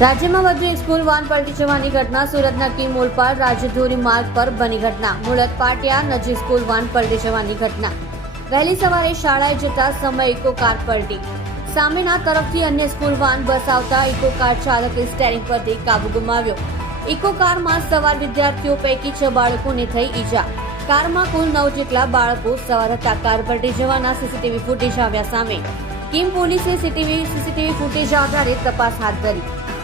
રાજ્યમાં વધુ school van પલટી જવાની ઘટના સુરતના કિમ ઓલપાડ રાજધોરી માર્ગ પર બની ઘટના. મુળત પાટિયા નજીક સ્કૂલ વાન પલટી જવાની ઘટના. વહેલી સવારે શાળાએ જતા સમય ઇકો કાર પલટી. સામેના તરફથી અન્ય સ્કૂલ વાન બસ આવતા ઇકો કાર ચાલકે સ્ટેરિંગ પરથી કાબુ ગુમાવ્યો. ઇકો કારમાં સવાર વિદ્યાર્થીઓ પૈકી છ બાળકોને થઈ ઈજા. કારમાં કુલ નવ જેટલા બાળકો સવાર હતા. કાર પલટી જવાના સીસીટીવી ફૂટેજ આવ્યા સામે. કિમ પોલીસે સીટીવી સીસીટીવી ફૂટેજ આધારે તપાસ હાથ ધરી.